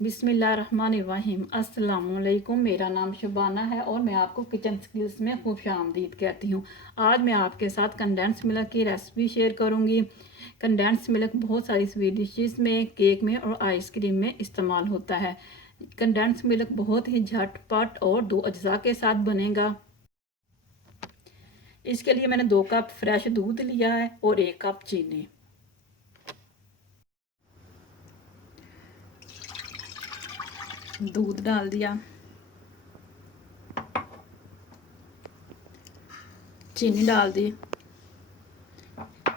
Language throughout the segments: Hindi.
बिस्मिल्लाहिर्रहमानिर्रहीम। अस्सलामुअलैकुम। मेरा नाम शबाना है और मैं आपको किचन स्किल्स में खुशामदीद कहती हूँ। आज मैं आपके साथ कंडेंस मिल्क की रेसिपी शेयर करूँगी। कंडेंस मिल्क बहुत सारी स्वीट डिशेस में, केक में और आइसक्रीम में इस्तेमाल होता है। कंडेंस मिल्क बहुत ही झटपट और 2 अज्जा के साथ बनेगा। इसके लिए मैंने 2 कप फ्रेश दूध लिया है और 1 कप चीनी। दूध डाल दिया, चीनी डाल दी।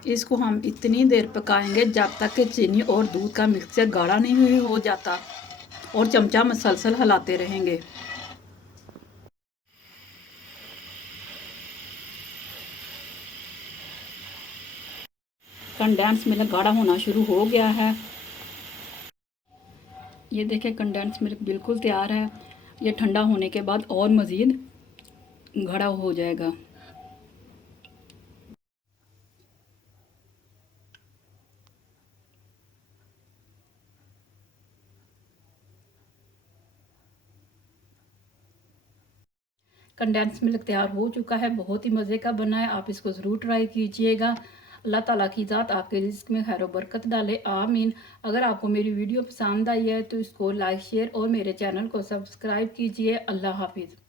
इसको हम इतनी देर पकाएंगे जब तक कि चीनी और दूध का मिक्सचर गाढ़ा नहीं हो जाता और चमचा मसलसल हिलाते रहेंगे। कंडेंस मिल्क गाढ़ा होना शुरू हो गया है। ये देखिए कंडेंस मिल्क बिल्कुल तैयार है। ये ठंडा होने के बाद और मज़ीद गाढ़ा हो जाएगा। कंडेंस मिल्क तैयार हो चुका है, बहुत ही मज़े का बना है। आप इसको ज़रूर ट्राई कीजिएगा। अल्लाह ताला की ज़ात आपके रिज़्क़ में खैर बरकत डाले, आमीन। अगर आपको मेरी वीडियो पसंद आई है तो इसको लाइक शेयर और मेरे चैनल को सब्सक्राइब कीजिए। अल्लाह हाफिज़।